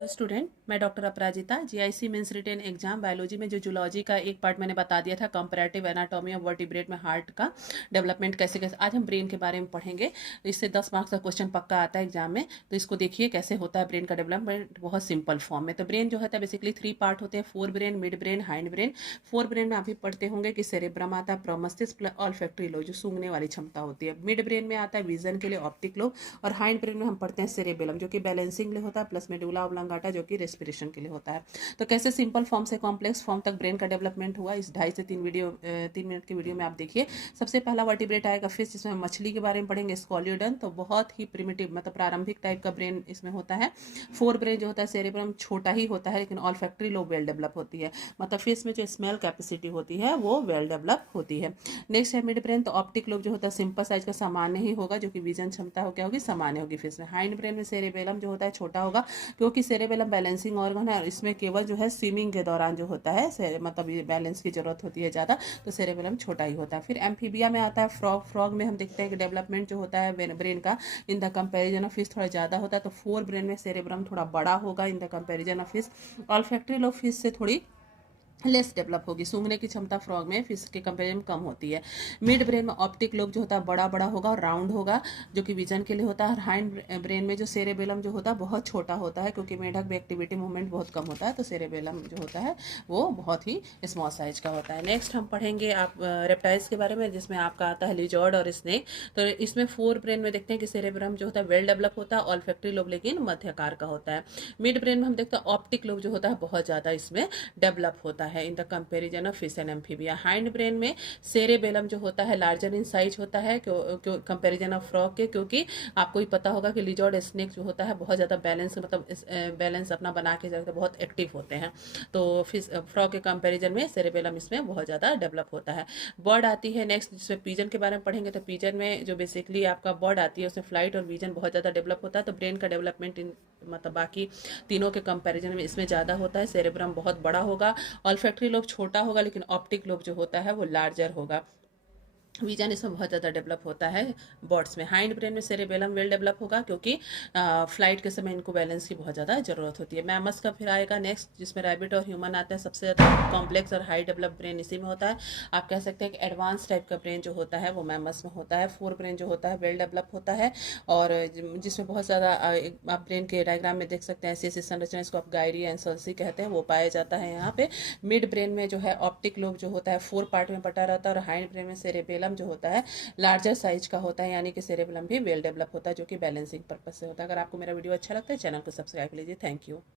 Student, मैं doctor Aparajita. GIC mains written exam biology में जो जूलॉजी का एक पार्ट मैंने बता दिया था, कंपैरेटिव एनाटॉमी ऑफ वर्टिब्रेट में हार्ट का डेवलपमेंट कैसे कैसे, आज हम ब्रेन के बारे में पढ़ेंगे। इससे 10 मार्क्स का क्वेश्चन पक्का आता है एग्जाम में। तो इसको देखिए कैसे होता है ब्रेन का डेवलपमेंट, बहुत सिंपल फॉर्म में। तो ब्रेन जो होता है बेसिकली 3 पार्ट होते हैं, fore brain, mid brain, hind brain. Fore brain में आप भी पढ़ते होंगे कि सेरेब्रम आता है, प्रमस्तिष्क, ऑल्फैक्टरी लोब जो सूंघने वाली क्षमता होती है। मिड ब्रेन में आता है विजन के लिए ऑप्टिक लोब, और हाइंड ब्रेन में हम पढ़ते हैं सेरेबेलम जो कि बैलेंसिंग लिए होता है, प्लस मेडुला ऑब्लांगाटा जो कि रेस्पिरेशन के लिए होता है। तो कैसे सिंपल फॉर्म से कॉम्प्लेक्स फॉर्म तक ब्रेन का डेवलपमेंट हुआ, इस 2.5 से 3 मिनट के वीडियो में आप देखिए। सबसे पहला वर्टिब्रेट आएगा फिश, जिसमें मछली के बारे में पढ़ेंगे, स्कॉलियोडन। तो बहुत ही प्रिमिटिव मतलब प्रारंभिक टाइप का ब्रेन इसमें होता है। फोर ब्रेन जो होता है सेरेब्रम छोटा ही होता है, लेकिन ऑल्फैक्टरी लोब वेल डेवलप होती है। मतलब फिश में जो स्मेल कैपेसिटी होती है वो वेल डेवलप होती है। नेक्स्ट है मिड ब्रेन। तो ऑप्टिक लोब जो होता है सिंपल साइज का सामान्य ही होगा, जो कि विजन क्षमता हो क्या होगी, सामान्य होगी फिश में। हाइंड ब्रेन में सेरेबेलम जो होता है छोटा होगा, क्योंकि सेरेबेलम बैलेंसिंग ऑर्गन है, और इसमें केवल जो है स्विमिंग के दौरान जो होता है मतलब ये बैलेंस की जरूरत होती है ज़्यादा, तो सेरेबेलम छोटा ही होता है। फिर एम्फीबिया में आता है फ्रॉग। फ्रॉग में हम देखते हैं कि डेवलपमेंट जो होता है ब्रेन का in the comparison of fish थोड़ा ज़्यादा होता है। तो फोर ब्रेन में सेरेब्रम थोड़ा बड़ा होगा in the comparison of fish. Olfactory lobe fish से थोड़ी लेस डेवलप होगी, सूंघने की क्षमता फ्रॉग में फिश के कंपेरिजन में कम होती है। मिड ब्रेन में ऑप्टिक लोब जो होता है बड़ा बड़ा होगा और राउंड होगा, जो कि विजन के लिए होता है। हाइंड ब्रेन में जो सेरेबेलम जो होता है बहुत छोटा होता है, क्योंकि मेढक में एक्टिविटी मूवमेंट बहुत कम होता है, तो सेरेबेलम जो होता है वो बहुत ही स्मॉल साइज का होता है। नेक्स्ट हम पढ़ेंगे आप रेप्टाइल्स के बारे में, जिसमें आपका आता है लिजॉर्ड और स्नेक। तो इसमें फोर ब्रेन में देखते हैं कि सेरेब्रम जो होता है वेल डेवलप होता है, ऑल्फैक्टरी लोब लेकिन मध्याकार का होता है। मिड ब्रेन में हम देखते हैं ऑप्टिक लोब जो होता है बहुत ज़्यादा इसमें डेवलप होता है in the comparison of fish and amphibia. Hind brain में सेरेबेलम जो होता है लार्जर इन साइज होता है कंपेरिजन ऑफ फ्रॉग के, क्योंकि आपको ही पता होगा कि लिजॉर्ड स्नेक जो होता है बहुत ज़्यादा बैलेंस मतलब बैलेंस अपना बना के रखते बहुत एक्टिव होते हैं। तो फिश फ्रॉग के कंपेरिजन में सेरेबेलम इसमें बहुत ज़्यादा डेवलप होता है। बर्ड आती है नेक्स्ट, जिसमें पीजन के बारे में पढ़ेंगे। तो पीजन में जो बेसिकली आपका बर्ड आती है उसमें फ्लाइट और विजन बहुत ज़्यादा डेवलप होता है। तो ब्रेन का डेवलपमेंट इन मतलब बाकी तीनों के कंपैरिजन में इसमें ज़्यादा होता है। सेरेब्रम बहुत बड़ा होगा, ऑल्फैक्टरी लोब छोटा होगा, लेकिन ऑप्टिक लोब जो होता है वो लार्जर होगा। विजन इसमें बहुत ज़्यादा डेवलप होता है बर्ड्स में। हाइंड ब्रेन में सेरेबेलम वेल डेवलप होगा, क्योंकि फ्लाइट के समय इनको बैलेंस की बहुत ज़्यादा ज़रूरत होती है। मैमल्स का फिर आएगा नेक्स्ट, जिसमें रैबिट और ह्यूमन आता है। सबसे ज़्यादा कॉम्प्लेक्स और हाई डेवलप ब्रेन इसी में होता है। आप कह सकते हैं कि एडवांस टाइप का ब्रेन जो होता है वो मैमल्स में होता है। फोर ब्रेन जो होता है वेल डेवलप होता है, और जिसमें बहुत ज़्यादा आप ब्रेन के डायग्राम में देख सकते हैं ऐसी ऐसी संरचना, इसको आप गायरी एंसल्सी कहते हैं, वो पाया जाता है यहाँ पे। मिड ब्रेन में जो है ऑप्टिक लोब जो होता है फोर पार्ट में बटा रहता है, और हाइंड ब्रेन में सेरेबेलम जो होता है लार्जर साइज का होता है, यानी कि सेरेबेलम भी वेल डेवलप होता है, जो कि बैलेंसिंग पर्पज से होता है। अगर आपको मेरा वीडियो अच्छा लगता है चैनल को सब्सक्राइब कीजिए। Thank you.